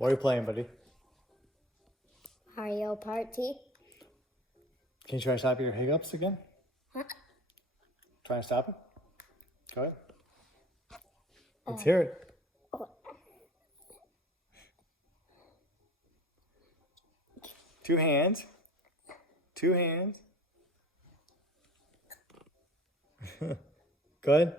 What are you playing, buddy? Mario Party. Can you try to stop your hiccups again? Huh? Try to stop it? Go ahead. Let's hear it. Two hands. Two hands. Go ahead.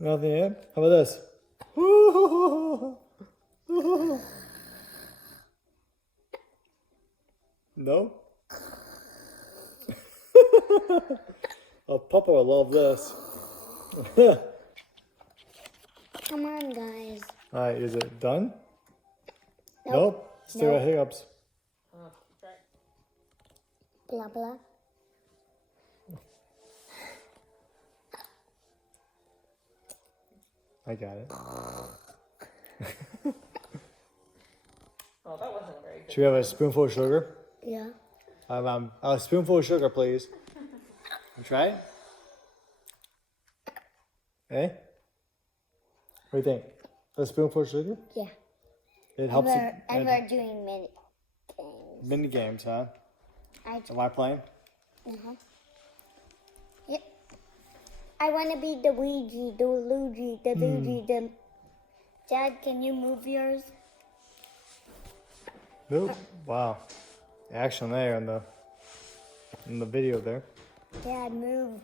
Nothing yet? How about this? No? Oh, Papa will love this. Come on, guys. Alright, is it done? Nope. Still got Nope. hiccups. Blah, blah. I got it. Oh, that wasn't very good. Should we have a spoonful of sugar? Yeah. A spoonful of sugar, please. You try it? Eh? What do you think? A spoonful of sugar? Yeah. It helps you. And we're doing mini games. Mini games, huh? I Am I playing? Yep. I want to be the Ouija, the Luigi, the Luigi, the... Dad, can you move yours? Nope. Wow. Action there in the video there. Dad, move.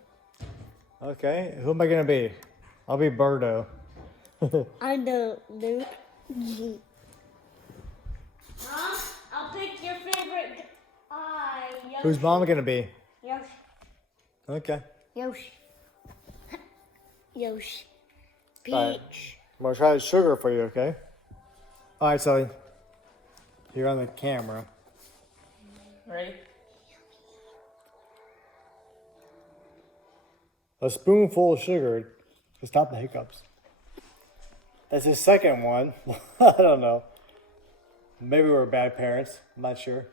Okay. Who am I gonna be? I'll be Birdo. I'm the Luigi. Mom, I'll pick your favorite eye. Who's Mom gonna be? Yoshi. Okay. Yoshi. Yoshi. Peach. Alright. I'm gonna try the sugar for you, okay? Alright, Sully. You're on the camera. Ready? A spoonful of sugar to stop the hiccups. That's his second one. I don't know. Maybe we're bad parents. I'm not sure.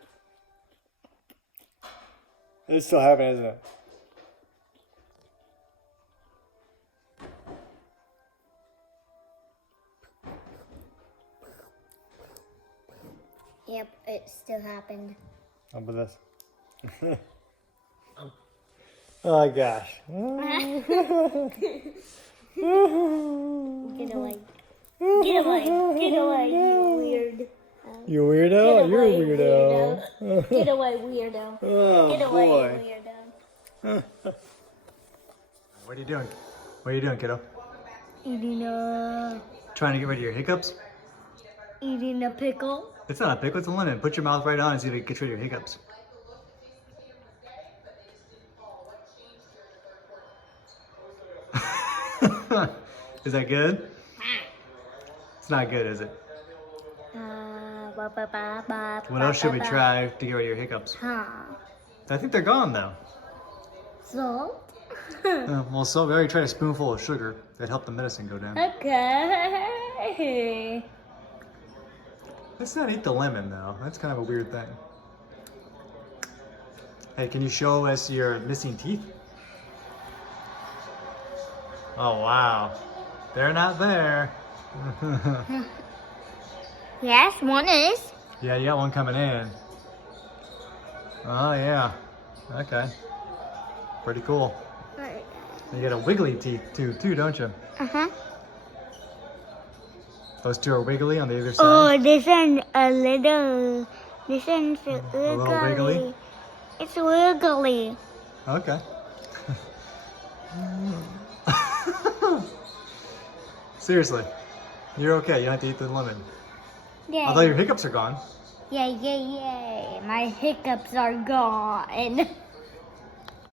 It's still happening, isn't it? Yep, it still happened. How about this? Oh gosh. Get away. Get away. Get away, you weird. You weirdo? Get You're a away, weirdo. Get away, weirdo. Oh Get away, boy. weirdo. What are you doing? What are you doing, kiddo? Eating a Trying to get rid of your hiccups? pickle. It's not a pickle, it's a lemon. Put your mouth right on and see if it gets rid of your hiccups. Is that good? It's not good, is it? What else should we try to get rid of your hiccups? Huh. I think they're gone though. Salt? Well, so we already tried a spoonful of sugar that helped the medicine go down. Okay. Let's not eat the lemon though. That's kind of a weird thing. Hey, can you show us your missing teeth? Oh wow. They're not there. Yes, one is. Yeah, you got one coming in. Oh yeah. Okay. Pretty cool. You got a wiggly teeth too, don't you? Uh-huh. Those two are wiggly on the other side. Oh, this one a little. This one's a little wiggly? It's wiggly. Okay. Seriously, you're okay. You don't have to eat the lemon. Yay. Although your hiccups are gone. Yay, yay, yay. My hiccups are gone.